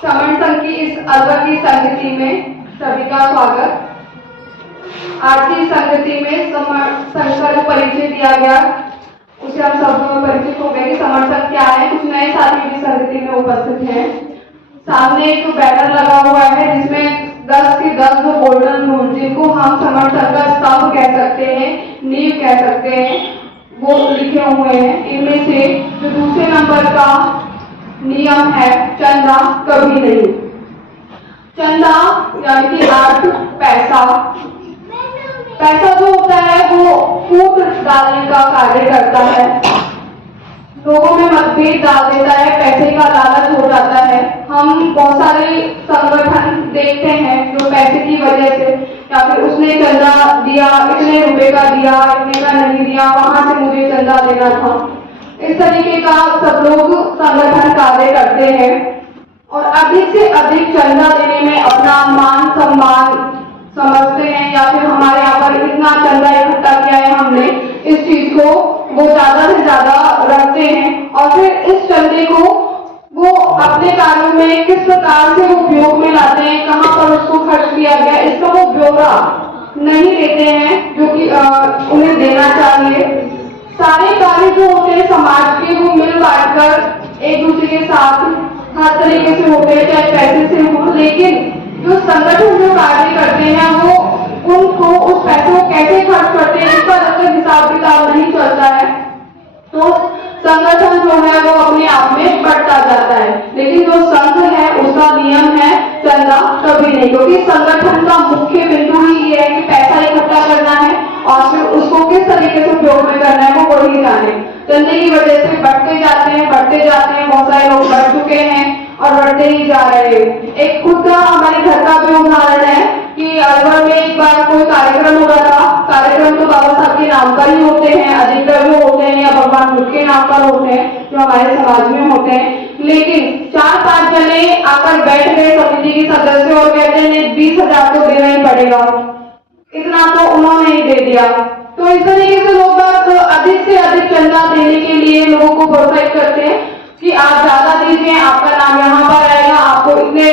समण संघ की इस अलवर की संगति में सभी का स्वागत। आज की संगति में समण संघ का जो परिचय दिया गया उसे हम सब परिचित हो गए कि समण संघ क्या है। कुछ नए साथी भी संगति में उपस्थित हैं। सामने एक बैनर लगा हुआ है जिसमें 10 के 10 गोल्डन रूल, जिनको हम समण संघ का स्तंभ कह सकते हैं, नींव कह सकते हैं, वो लिखे हुए हैं। इनमें से जो दूसरे नंबर का नियम है, चंदा कभी नहीं। चंदा यानी कि अर्थ, पैसा जो होता है वो फूट डालने का कार्य करता है, लोगों में मतभेद डाल देता है, पैसे का लालच हो जाता है। हम बहुत सारे संगठन देखते हैं जो पैसे की वजह से, या फिर उसने चंदा दिया, इतने रुपए का दिया, इतने का नहीं दिया, वहां से मुझे चंदा देना था, इस तरीके का सब लोग संगठन कार्य करते हैं और अधिक से अधिक चंदा देने में अपना मान सम्मान समझते हैं, या फिर हमारे यहाँ पर इतना चंदा इकट्ठा किया है हमने, इस चीज को वो ज्यादा से ज्यादा रखते हैं और फिर इस चंदे को वो अपने कार्यों में किस प्रकार से वो उपयोग में लाते हैं, कहाँ पर उसको खर्च किया गया, इसका वो ब्यौरा नहीं देते हैं जो कि उन्हें देना चाहिए। सारे कार्य जो होते हैं समाज के वो मिल बांट कर एक दूसरे के साथ हर तरीके से होते हैं, चाहे पैसे से हो, लेकिन जो संगठन जो कार्य करते हैं वो उनको उस पैसे को कैसे खर्च करते हैं इसका अगर हिसाब किताब नहीं चलता है तो संगठन जो है वो अपने आप में बढ़ता जाता है। लेकिन जो संघ है उसका नियम है चंदा कभी नहीं, क्योंकि संगठन का मुख्य बिंदु ही ये है कि पैसा इकट्ठा करना है और फिर उसको किस तरीके से उपयोग में करना है वो वही जाने। चंदे की वजह से बढ़ते जाते हैं, बहुत सारे लोग बढ़ चुके हैं और बढ़ते ही जा रहे हैं। एक खुद का हमारे घर का भी उदाहरण है कि अलवर में एक बार कोई कार्यक्रम हो रहा था। कार्यक्रम तो बाबा साहब के नाम पर ही होते हैं, अधिकतर वो होते हैं या भगवान बुद्ध के नाम पर होते हैं जो हमारे समाज में होते हैं, लेकिन 4-5 जने आकर बैठ गए समिति के सदस्य और कहते हैं 20,000 तो देना ही पड़ेगा, इतना तो उन्होंने ही दे दिया। तो इस तरीके से लोग अधिक से अधिक चंदा देने के लिए लोगों को प्रोत्साहित करते हैं कि आप ज्यादा दीजिए, आपका नाम यहाँ पर आएगा, आपको इतने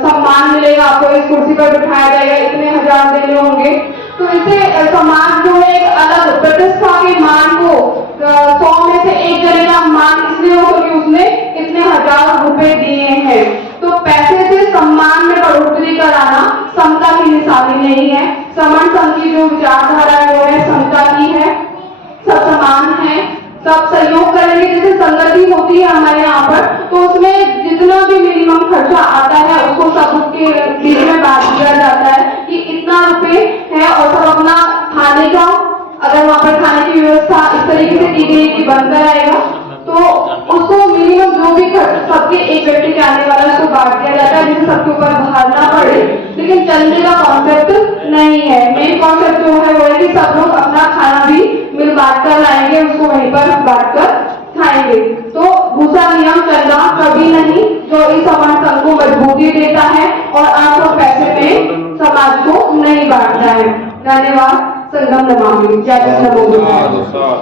सम्मान मिलेगा, आपको इस कुर्सी पर बिठाया जाएगा, इतने हजार देने होंगे। तो इससे समाज जो है एक अलग प्रतिष्ठा के मान को 100 में से एक जने का मान इसलिए हो कि उसने इतने 1000 रुपए दिए हैं। तो पैसे से सम्मान में बढ़ोतरी कराना समता की निशानी नहीं है। समण संघ की जो विचारधारा है वो है समता की है, सब समान है, सब सहयोग करेंगे। जैसे संगति होती है हमारे यहाँ पर, तो उसमें जितना भी मिनिमम खर्चा आता है उसको सबके बीच में बांट दिया जाता है कि इतना रुपए है और सब अपना खाने का, अगर वहाँ पर खाने की व्यवस्था इस तरीके से की गई कि बनकर आएगा तो उसको मिनिमम जो भी खर्च सबके एक व्यक्ति के आने वाला उसको बांट दिया जाता है जिससे सबके ऊपर भरना पड़े। लेकिन चंदे का कॉन्सेप्ट नहीं है। मेन कॉन्सेप्ट जो है वो है कि सब लोग अपना खाना भी मिल बांट कर लाएंगे, उसको वहीं पर बांट कर खाएंगे। तो दूसरा नियम चंदा कभी नहीं, जो इस समण संघ को मजबूती देता है और अर्थ और पैसे में समाज को नहीं बांटता है। धन्यवाद। संगम नमामि। जय कृष्ण।